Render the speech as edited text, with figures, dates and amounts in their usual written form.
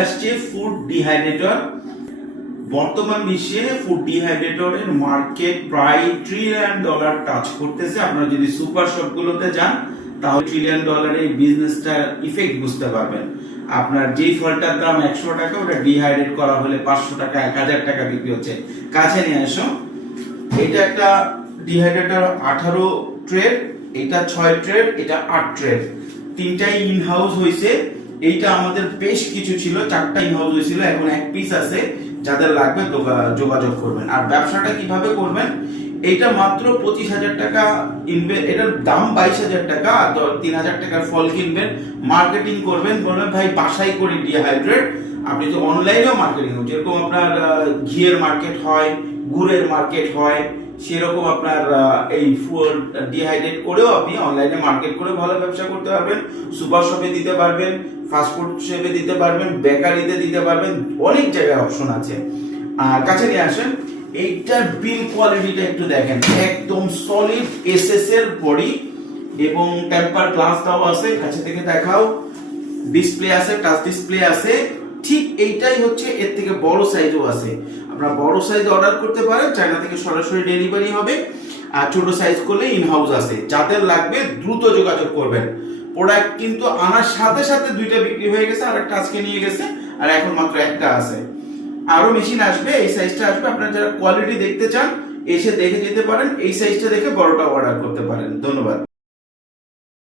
আসছে food dehydrator. বর্তমান বিশ্বে ফুড ডিহাইড্রেটরের মার্কেট প্রায় $1 ট্রিলিয়ন টাচ করতেছে। আপনারা যদি সুপার শপগুলোতে যান তাহলে $1 ট্রিলিয়ন এই বিজনেসটার ইফেক্ট বুঝতে পারবেন। আপনার যেই ফলটার দাম 100 টাকা, ওটা ডিহাইড্রেট করা হলে 500 টাকা 1000 টাকা বিক্রি হচ্ছে। কাছে নিয়ে আসো, এটা একটা ডিহাইড্রেটর 18 ট্রে, এটা 6 ট্রে, এটা 8 ট্রে, তিনটাই ইন হাউস হইছে। এইটা আমাদের বেশ কিছু ছিল, 4টা ইন হাউস হয়েছিল, এখন এক পিস আছে। যাদের লাগবে যোগাযোগ করবেন। আর ব্যবসাটা কিভাবে করবেন, এইটা মাত্র 25,000 টাকা এটার দাম 22,000 টাকা, আর 3,000 টাকার ফল কিনবেন, মার্কেটিং করবেন, বলবেন ভাই বাসায় করি ডিহাইড্রেট। আপনি তো অনলাইনেও মার্কেটিং করবেন, যেরকম আপনার ঘিয়ের মার্কেট হয়, গুড়ের মার্কেট হয়, সেরকম আপনার এই ফুড ডিহাইড্রেট করেও আপনি অনলাইনে মার্কেট করে ভালো ব্যবসা করতে পারবেন। সুপার শপে দিতে পারবেন, ফাস্টফুড শপে দিতে পারবেন, বেকারিতে দিতে পারবেন, অনেক জায়গায় অপশন আছে। আর কাছে নিয়ে আসেন, এইটার বিল কোয়ালিটিটা একটু দেখেন, একদম সলিড এসএস এর বডি এবং টেম্পার গ্লাসটাও আছে। কাছে থেকে দেখাও, ডিসপ্লে আছে, টাচ ডিসপ্লে আছে। ঠিক এইটাই হচ্ছে, এর থেকে বড় সাইজও আছে। আপনারা বড় সাইজ অর্ডার করতে পারেন, চায়না থেকে সরাসরি ডেলিভারি হবে। আর ছোট সাইজ করলে ইন হাউস আছে। যাদের লাগবে দ্রুত যোগাযোগ করবেন। প্রোডাক্ট কিন্তু আনার সাথে সাথে 2টা বিক্রি হয়ে গেছে, আর একটা আজকে নিয়ে গেছে, আর এখন মাত্র একটা আছে। আরো মেশিন আসবে, এই সাইজটা আসবে। আপনারা যারা কোয়ালিটি দেখতে চান এসে দেখে যেতে পারেন, এই সাইজটা দেখে বড়টা অর্ডার করতে পারেন। ধন্যবাদ।